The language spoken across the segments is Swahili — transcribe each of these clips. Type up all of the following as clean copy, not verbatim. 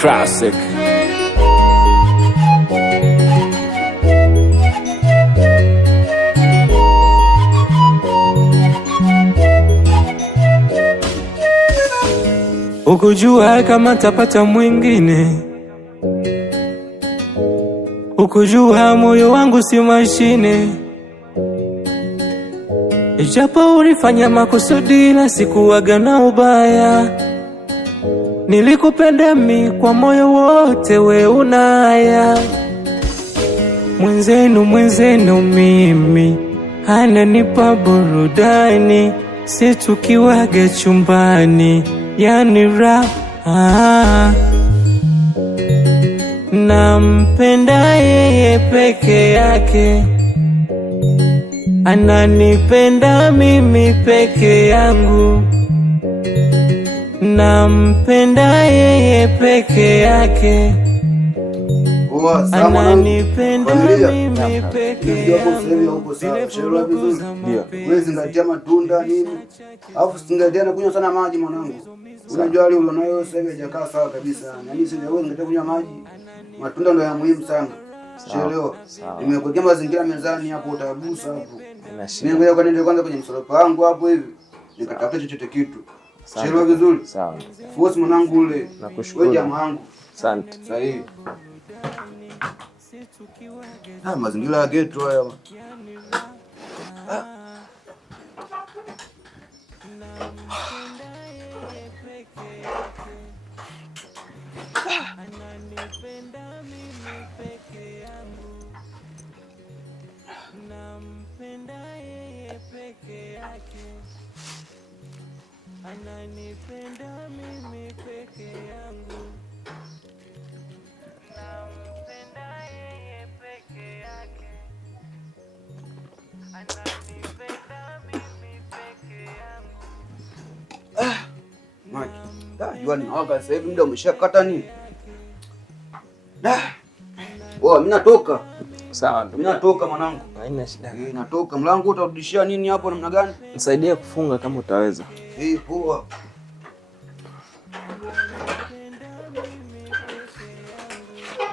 Classic. Ukujua kama tapata mwingine, ukujua moyo wangu si mashine. Ijapo ulifanya makusudi ila sikuwaga na ubaya. Nilikupenda mi kwa moyo wote, we unaya. Mwenzenu mimi ananipa burudani, si tukiwaga chumbani, yani raha. Nampenda yeye peke yake, ananipenda mimi peke yangu. Nampenda yeye peke yake, ananipenda mimi peke yangu. Wewe zingatia matunda nini? Alafu zingatia na kunywa sana maji mwanangu. Unajua hali ulionayo sasa hivi haijakaa sawa kabisa. Yaani sasa wewe zingatia kunywa maji. Matunda ndio ya muhimu sana. Chelewa. Nimekuwekea mazingira mezani hapo, utagusa hapo. Mimi ngoja kwani ndio kwanza kwenye msoropa wangu hapo hivi. Nikatafuta chochote kitu. Chelewa vizuri. Sawa. Force mwanangu ule. Nakushukuru. Wewe jamaa wangu. Asante. Sahihi. Mazingira ya geto haya. Ananipenda mimi peke yangu. Nampenda yeye peke yake. Ananipenda mimi peke yangu. Maji. Jua linawaka sasa hivi, muda umeshakata nini? Mimi natoka. Sawa. Mimi natoka mwanangu. Haina shida. Natoka. Mlango utarudishia nini hapo namna gani? Nisaidie kufunga kama utaweza. Poa.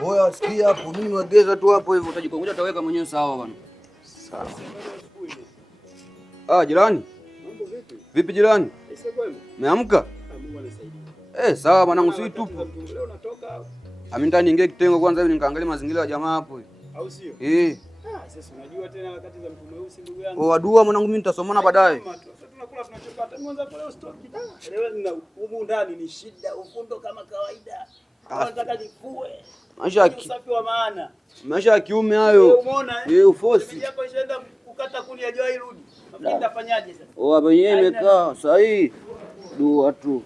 Oya, sikia hapo. Mimi niwegeza tu hapo hivyo, utajikongoja utaweka mwenyewe sawa bwana. Sawa. Jirani. Mambo vipi? Vipi jirani? Umeamka? Mungu anasaidia. Sawa mwanangu, si tupo. Leo natoka hapo. Mimi ndani niingie kitengo kwanza hivi nikaangalia mazingira ya jamaa hapo hivi. Au sio? Sasa unajua tena wakati za mtu mweusi ndugu yangu. Wadua mwanangu, mimi nitasomana baadaye. Tunakula tunachopata. Mwanza kule stock. Leo nina humu ndani ni shida, ufundo kama kawaida. Nataka nifue. Usafi wa maana. Maisha ya kiume hayo. Umeona? Ufosi. Hapo ishaenda kukata kuni ya jua irudi. Nafikiri nitafanyaje sasa? Hapa yenyewe imekaa sahihi. Dua tu.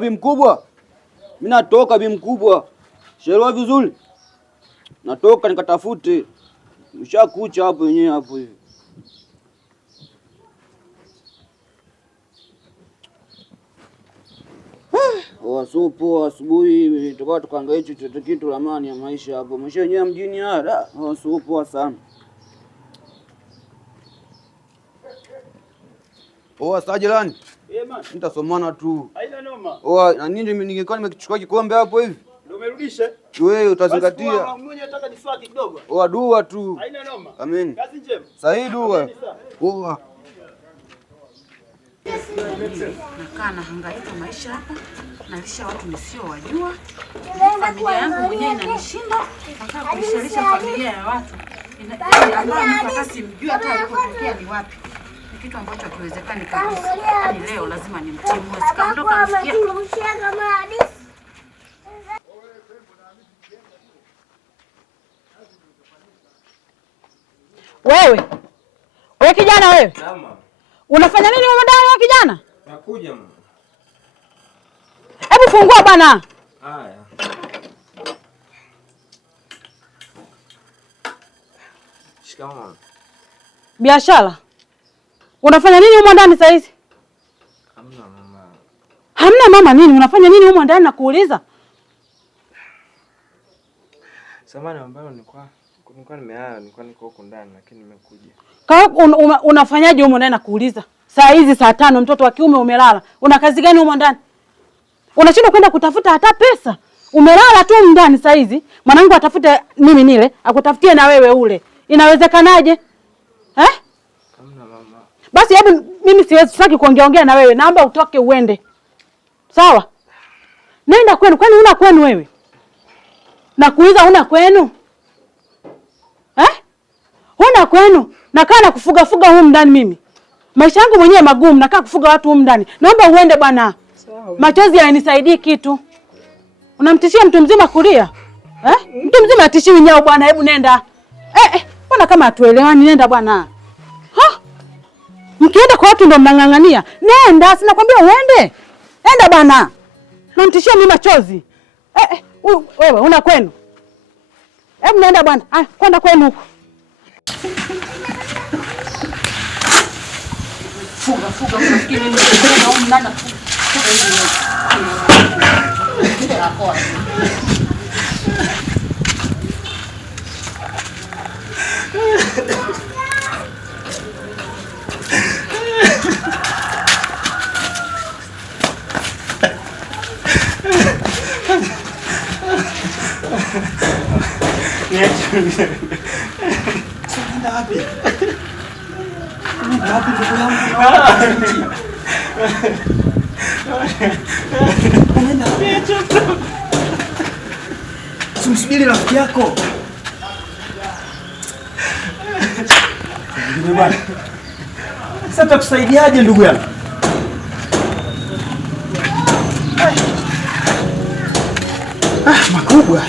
Bi mkubwa. Mimi natoka bi mkubwa. Shelewa vizuri. Natoka nikatafute. Ushakucha hapo yenyewe hapo hivi. Wasupo asubuhi tukao tukaangalia chochote kitu ramani ya maisha hapo. Maisha yenyewe mjini haya, wasupo sana. Sajilani. Man. Nitasomana tu. Haina noma. Na nini ningekuwa nimechukua kikombe hapo hivi? Ndio umerudisha? Wewe utazingatia. Mimi nataka niswaki kidogo. Dua tu. Haina noma. Amen. Kazi njema. Sahihi dua. Nakaa nahangaika maisha hapa. Nalisha watu nisiowajua. Familia yangu mwenyewe inanishinda. Nataka kuisharisha familia ya watu. Ambayo mtu hata simjui hata alipotokea ni wapi. Kitu ambacho hakiwezekani kabisa. Yaani leo lazima nimtimue. Sikaondoka msikia. Wewe kijana wewe. Mama. Unafanya nini huko ndani wewe kijana? Nakuja mama. Hebu fungua bwana. Haya. Shikamoo. Biashara. Unafanya nini huko ndani saa hizi? Hamna mama. Hamna mama nini? Unafanya nini huko ndani nakuuliza? Samahani ambayo nilikuwa nimelala, nilikuwa niko huko ndani lakini nimekuja. Unafanyaje huko ndani nakuuliza? Saa hizi saa 5 mtoto wa kiume umelala. Una kazi gani huko ndani? Unashindwa kwenda kutafuta hata pesa. Umelala tu ndani saa hizi. Mwanangu atafute mimi nile, akutafutie na wewe ule. Inawezekanaje? Hamna mama. Basi hebu mimi siwezi kuongea na wewe. Naomba utoke uende. Sawa? Nenda kwenu. Kwani una kwenu wewe? Nakuuliza una kwenu? Una kwenu? Nakaa na kufuga humu ndani mimi. Maisha yangu mwenyewe magumu, nakaa kufuga watu humu ndani. Naomba uende bwana. Sawa. Machozi hayanisaidii kitu. Unamtishia mtu mzima kulia? Mtu mzima atishiwi nyao bwana, hebu nenda. Mbona kama hatuelewani, nenda bwana. Mkienda kwa watu ndio mnang'ang'ania. Nenda, sina kwambia uende. Nenda bwana. Unamtishia mimi machozi. Wewe una kwenu? Hebu nenda bwana. Kwenda kwenu huko. Fuga unafikiri nini? Nenda fuga. Simsubiri rafiki yako. Sasa tutakusaidiaje ndugu yangu? Makubwa.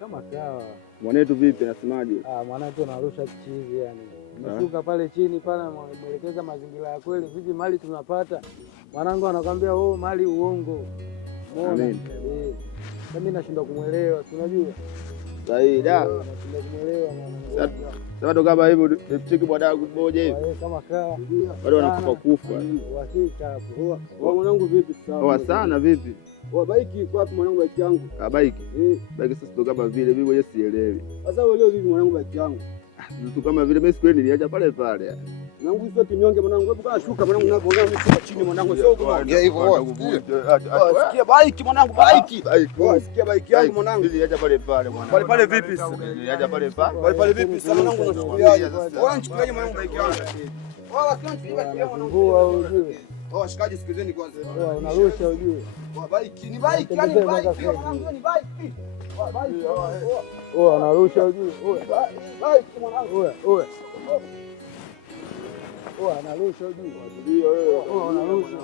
Kama kawa. Mwanetu vipi nasemaje? Mwanetu anarusha chizi yani. Umeshuka pale chini pale mwelekeza mazingira ya kweli. Vipi mali tunapata? Mwanangu anakuambia mali uongo. Muone. Mimi nashindwa kumuelewa, si unajua? Sahihi da. Nashindwa kumuelewa mwana. Sasa kama hivyo cheki bwana moja hivi. Kama kawa. Bado wanakufa. Uhakika hapo. Mwanangu vipi sasa? Sana vipi? Baiki kwa hapo mwanangu, baiki yangu. Baiki. Baiki sasa ndo kama vile mimi mwenyewe sielewi. Sasa wewe leo vipi mwanangu, baiki yangu? Mtu kama vile mimi sikwenda niliacha pale pale. Mwanangu sio kinyonge mwanangu. Hebu kaa shuka mwanangu, unapoongea mimi shuka chini mwanangu. Sio kuongea hivyo. Sikia baiki mwanangu, baiki. Sikia baiki yangu mwanangu. Niliacha pale pale mwanangu. Pale vipi sasa? Niliacha pale pale. Pale vipi sasa mwanangu, unachukuliaje? Wewe unachukuliaje mwanangu baiki yangu? Wewe ujue. Shikaji sikizeni kwanza. Unarusha ujue. Baiki ni baiki, yani baiki mwanangu, ni baiki. Baiki. Anarusha ujue. Baiki mwanangu. Anarusha ujue. Ndio wewe. Anarusha.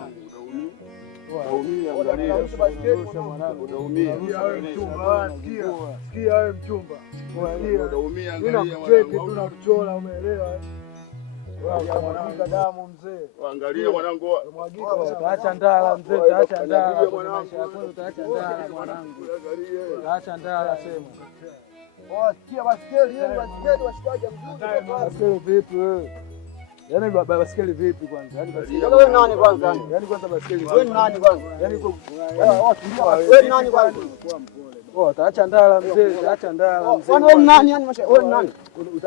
Sikia wewe mchumba. Tunakuchora, umeelewa? Mwagika damu mzee. Angalia mwanangu. Utaacha ndala mzee, utaacha ndala. Maisha yako utaacha ndala mwanangu. Utaacha ndala sema. Sikia basikeli, yeye basikeli washikaji mzuri. Basikeli vipi wewe? Yaani basikeli vipi kwanza? Yaani basikeli. Wewe nani kwanza? Yaani kwanza basikeli. Wewe nani kwanza? Yaani wewe nani kwanza? Utaacha ndala mzee, utaacha ndala mzee. Wewe nani yani? Wewe nani?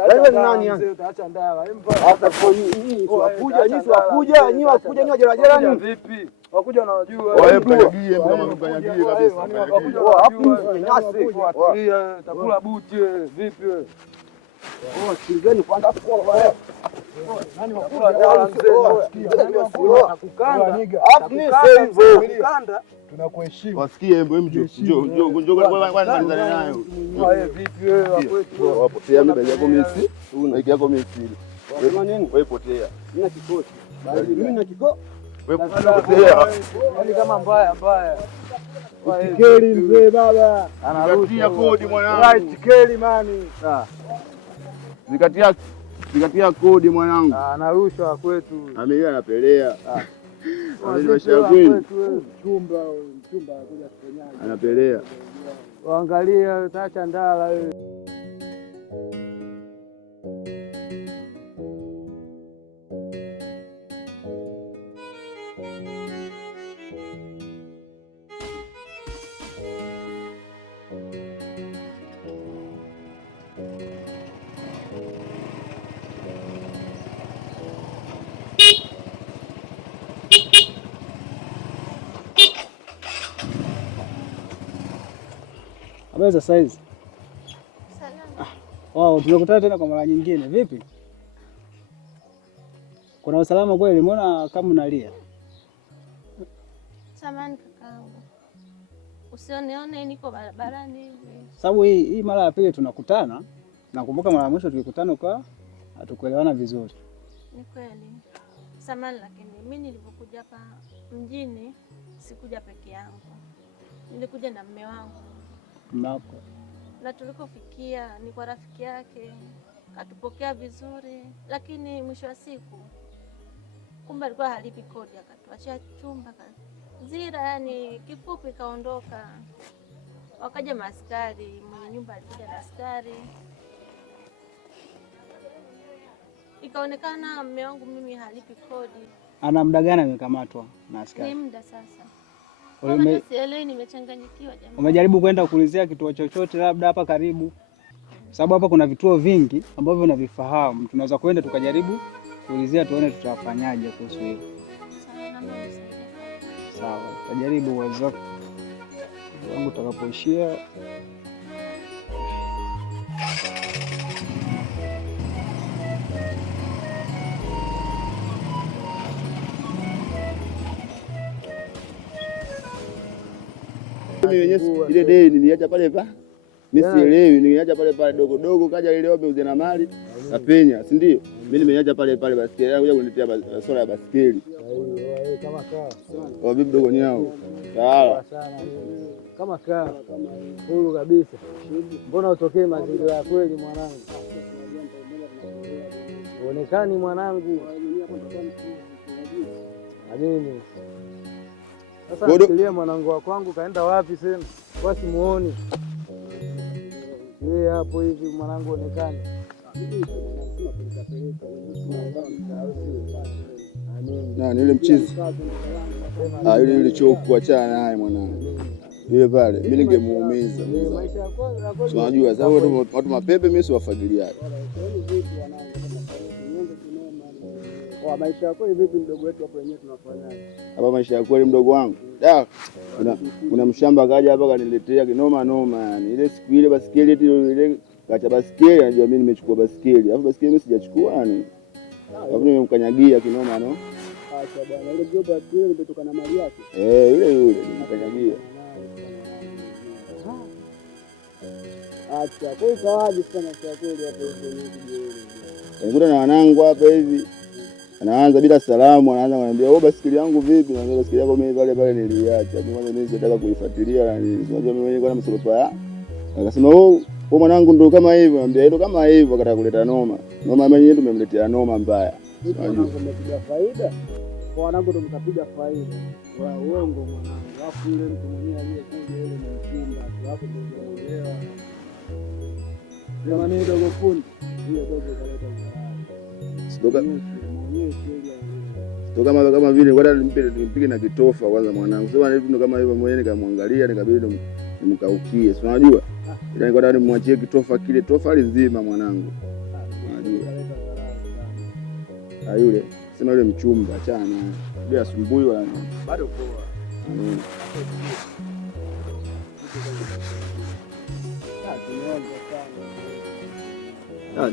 Wewe nani yani? Utaacha ndala. Hata kwa nini wakuja nyinyi jela nini? Vipi? Wakuja unajua. Wewe mkanyagie kama mkanyagie kabisa. Hapo nyasi. Watulia, takula buti wewe. Vipi wewe? Sikizeni kwanza hapo kwa wewe. Nani wakula ndala mzee? Nakukanda. Hapo ni hivyo. Nakukanda. Tunakuheshimu. Wasikie njoo kwa malizane nayo. Wewe vipi wewe wakwetu? Wapotea mimi begi yako mimi. Begi yako mimi. Wewe nini? Wewe potea. Mimi na kikosi. Mimi na kikosi. Wewe potea. Yaani kama mbaya. Tikeli mzee baba. Anarudia kodi mwanangu. Right, tikeli mani. Zikatia kodi mwanangu. Anarushwa kwetu. Amelia anapelea. Anajua kweli. Mchumba anakuja kufanyaje? Anapelea. Waangalia utaacha ndala wewe. Weza saizi. Salama. Wao tumekutana tena kwa mara nyingine. Vipi? Kuna usalama kweli? Mbona kama unalia? Samahani kakaangu. Usionione niko barabarani hivi. Sababu hii mara ya pili tunakutana. Nakumbuka mara ya mwisho tulikutana kwa hatukuelewana vizuri. Ni kweli. Samahani, lakini mimi nilipokuja hapa mjini sikuja peke yangu. Nilikuja na mume wangu. Mako. Na tulikofikia ni kwa rafiki yake. Katupokea vizuri, lakini mwisho wa siku kumbe alikuwa halipi kodi, akatuachia chumba zira, yani kifupi kaondoka. Wakaja maaskari, mwenye nyumba alikuja na askari. Ikaonekana mume wangu mimi halipi kodi. Ana muda gani amekamatwa na askari? Ni muda sasa. Sielewi, nimechanganyikiwa jamani. Umejaribu kwenda kuulizia kituo chochote labda hapa karibu? Sababu hapa kuna vituo vingi ambavyo unavifahamu. Tunaweza kwenda tukajaribu kuulizia tuone tutafanyaje kuhusu hilo. Sawa, tutajaribu uwezo wangu utakapoishia. Ile dei niliacha pale pa. Mimi sielewi, niliacha pale pale dogo dogo, kaja ile ombe uze na mali na penya, si ndio? Mimi nimeniacha pale pale basikeli yangu kuja kuniletea sola ya basikeli. Kama kaa. Kwa bibi dogo nyao. Sawa. Kama kaa huru kabisa. Mbona utokee mazingira ya kweli mwanangu? Uonekani mwanangu. Amini. Sasa nikilia mwanangu wa kwangu kaenda wapi sema? Kwa simuoni. Yeye hapo hivi mwanangu onekane. Na ile mchizi. Yule choku achana naye mwanangu. Yule pale mimi ningemuumiza. Unajua sababu watu mapepe mimi siwafagiliaje. Kwa maisha yako vipi mdogo wetu hapo wenyewe tunafanyaje? Hapa maisha yako ile mdogo wangu. Kuna mshamba kaja hapa kaniletea kinoma noma yani. Ile siku ile basikeli ile kacha basikeli anajua mimi nimechukua basikeli. Alafu basikeli mimi sijachukua yani. Alafu nimemkanyagia kinoma no. Acha bwana ile job basikeli imetoka na mali yake. Yule nimemkanyagia. Acha kwa kawaje sana kwa kweli hapo hivi. Nikuta na wanangu hapa hivi. Anaanza bila salamu, anaanza kuniambia, "Oh, basikeli yangu vipi?" Na basikeli yako mimi pale niliacha. Mimi sitaka kuifuatilia na nini. Unajua mimi mwenyewe kama msoropa. Akasema, "Oh, mwanangu ndo kama hivyo." Anambia, "Ndo kama hivyo." Akataka kuleta noma. Noma mwenyewe tumemletea noma mbaya. Unajua tumepiga faida. Kwa wanangu ndo mtapiga faida. Wa uongo mwanangu. Alafu yule mtu mwenyewe aliyekuja yule ni mchumba. Alafu ndio unaelewa. Jamani dogo fundi. Yule dogo kaleta mzarani. Sio kama vile ngoja nimpige na kitofa kwanza mwanangu. Sema hivi ndo kama hivyo mwenyewe nikamwangalia nikabidi nimkaukie. Si unajua? Ila ngoja nimwachie kitofa kile tofa lizima mwanangu. Unajua? Yule sema yule mchumba achana bila sumbui wala nini. Bado poa.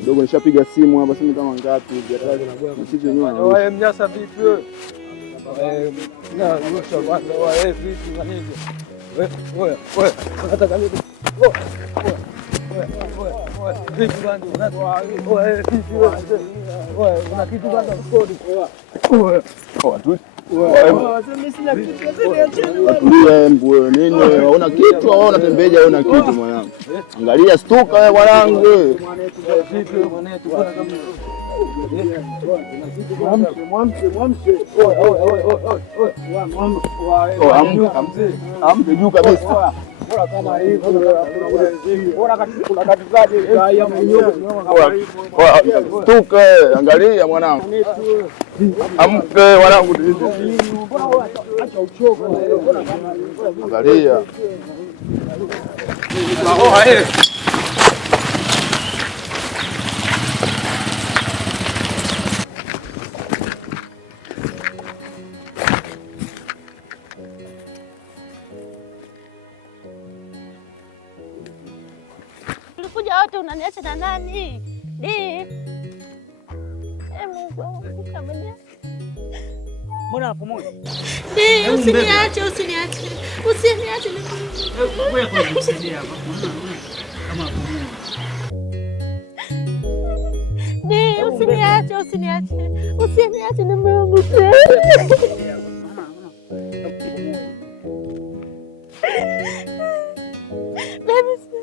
Dogo nishapiga simu hapa simu kama ngapi hivi hata sisi wenyewe. Wewe mnyasa vipi wewe? Na rusha kwanza wewe vipi na nini? Wewe unataka nini? Wewe vipi bwana unataka wewe vipi wewe una kitu kwanza kodi wewe tu wewe mbwe nini unaona kitu au unatembeja wewe una kitu mwanangu angalia stuka wewe mwanangu wewe vipi mwanetu bwana kama ampe juu kabisa. Bora kama hivi bora kuna katizaje ya mnyongo stuka angalia mwanangu ampe mwanangu acha uchoko angalia Sasa unaniacha na nani? Di. Mungu wangu kamenya. Mbona hapo moja? Di, usiniache. Usiniache. Wewe kwa kusaidia hapa. Kama hapo moja. Di, usiniache. Usiniache na Mungu. Baby.